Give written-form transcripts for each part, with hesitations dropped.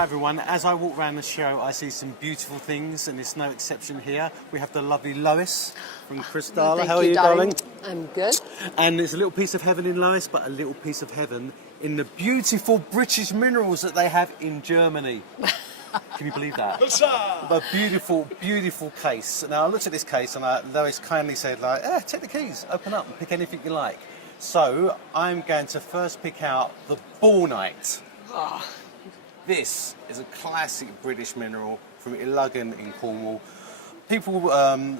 Hi everyone, as I walk around the show I see some beautiful things and it's no exception here. We have the lovely Lois from Kristalle. How are you, darling? I'm good. And there's a little piece of heaven in Lois, but a little piece of heaven in the beautiful British minerals that they have in Germany. Can you believe that? A beautiful, beautiful case. Now I looked at this case and Lois kindly said, like, take the keys, open up and pick anything you like. So I'm going to first pick out the Bornite. Oh. This is a classic British mineral from Iluggan in Cornwall. People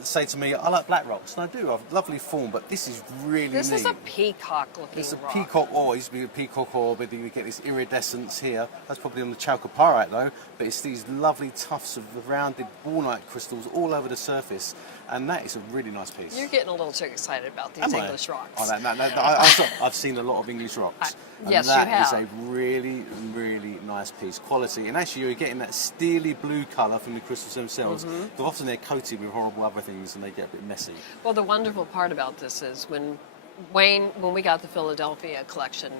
say to me, I like black rocks, and I do. I have lovely form, but this is really neat. This is a peacock-looking rock. It's a peacock ore. It used to be a peacock ore, but you get this iridescence here. That's probably on the chalcopyrite, though. But it's these lovely tufts of rounded bornite crystals all over the surface, and that is a really nice piece. You're getting a little too excited about these English rocks. Oh, no, I've seen a lot of English rocks. Yes, you have. That is a really, really nice piece. Quality. And actually, you're getting that steely blue colour from the crystals themselves. But often they're coated with horrible other things and they get a bit messy. Well, the wonderful part about this is when we got the Philadelphia collection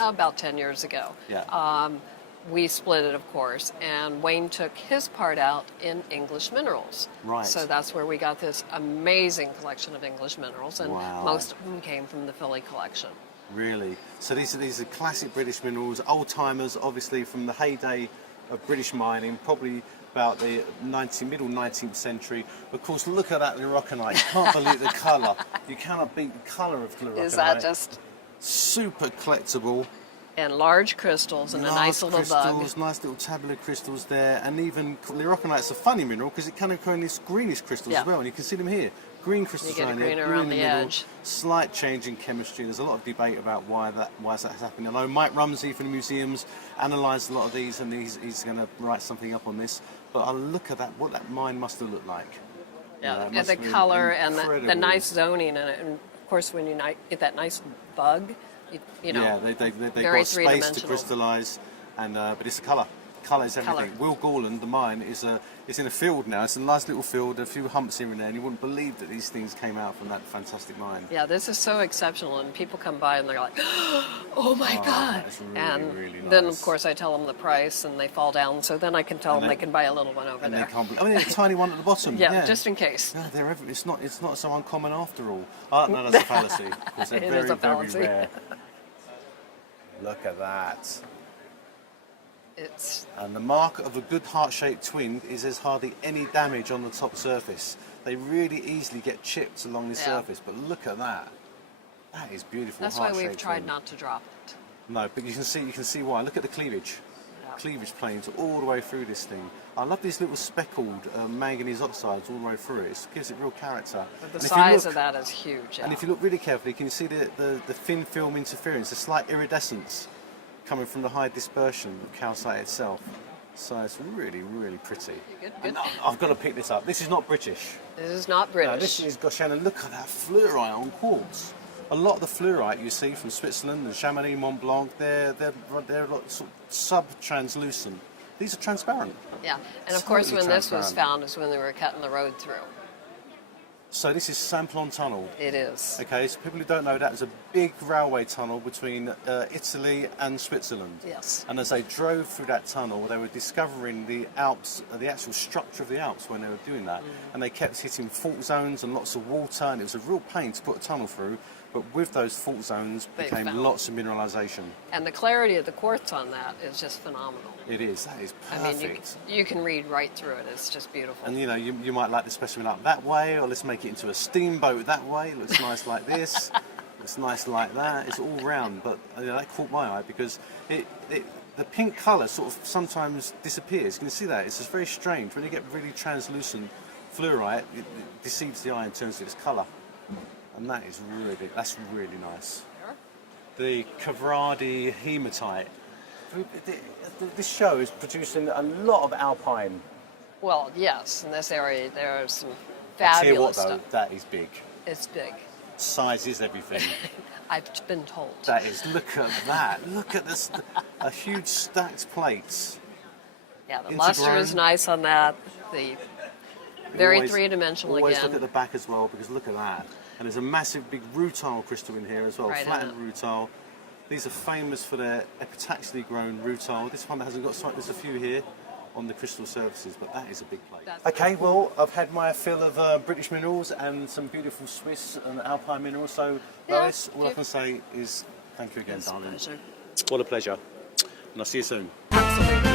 about 10 years ago, we split it, of course, and Wayne took his part out in English minerals. Right. So that's where we got this amazing collection of English minerals, and most of them came from the Philly collection. Really? So these are classic British minerals, old-timers, obviously, from the heyday of British mining, probably about the middle 19th century. Of course, look at that leuroconite. You can't believe the colour. You cannot beat the colour of leuroconite. Is that just... Super collectible. And large crystals and a nice little bug. Nice little tabular crystals there. And even leuroconite's a funny mineral because it kind of these greenish crystals as well. And you can see them here. Green crystals around here, green around the edge. Slight change in chemistry. There's a lot of debate about why that's happening. I know Mike Rumsey from the museums analysed a lot of these, and he's going to write something up on this. But I'll look at that. What that mine must have looked like. Yeah, the color and the nice zoning in it, and of course when you get that nice bug, you know. Yeah, they've got space to crystallise, and but it's the colour. Colour is everything. Will Gorland, the mine, is in a field now. It's a nice little field, a few humps here and there, and you wouldn't believe that these things came out from that fantastic mine. Yeah, this is so exceptional, and people come by and they're like, "Oh my God!" That's really, and really nice. then, of course, I tell them the price, and they fall down. So then I can tell them they can buy a little one over there. A tiny one at the bottom. Yeah, just in case. No, it's not so uncommon after all. Oh, no, that's a fallacy. Of course, they're very, very rare. Look at that. And the mark of a good heart-shaped twin is there's hardly any damage on the top surface. They really easily get chipped along the surface, but look at that. That is beautiful. That's why we've tried not to drop it. No, but you can see why. Look at the cleavage. Yeah. Cleavage planes all the way through this thing. I love these little speckled manganese oxides all the way through it. It gives it real character. But the size of that is huge. And if you look really carefully, you can see the thin film interference, the slight iridescence coming from the high dispersion of calcite itself. So it's really, really pretty. Good. I've got to pick this up. This is not British. This is not British. No, this is, gosh, Shannon, look at that fluorite on quartz. A lot of the fluorite you see from Switzerland and Chamonix, Mont Blanc, they're sort of sub-translucent. These are transparent. Yeah, and of course when this was found is when they were cutting the road through. So this is Simplon Tunnel. It is. Okay, so people who don't know, that is a big railway tunnel between Italy and Switzerland. Yes. And as they drove through that tunnel, they were discovering the Alps, the actual structure of the Alps when they were doing that. And they kept hitting fault zones and lots of water, and it was a real pain to put a tunnel through. But with those fault zones became lots of mineralisation. And the clarity of the quartz on that is just phenomenal. It is. That is perfect. I mean, you can read right through it. It's just beautiful. And you know, you might like the specimen up that way, or let's make it into a steamboat that way. It looks nice like this. It's nice like that. It's all round. But that caught my eye because the pink colour sort of sometimes disappears. You can see that. It's just very strange. When you get really translucent fluorite, it deceives the eye in terms of its colour. And that's really nice. The Cavradi hematite. This show is producing a lot of alpine. Well, yes, in this area there are some fabulous stuff. That is big. It's big. Size is everything. I've been told. That is. Look at that. Look at this. A huge stacked plates. Yeah, the luster is nice on that. The very three-dimensional again. Always look at the back as well because look at that. And there's a massive big rutile crystal in here as well, flattened rutile. These are famous for their epitaxially grown rutile. This one hasn't got there's a few here on the crystal surfaces, but that is a big plate. Okay, well, I've had my fill of British minerals and some beautiful Swiss and Alpine minerals. So, Lois, all I can say is thank you again, darling. Pleasure. What a pleasure. And I'll see you soon. Absolutely.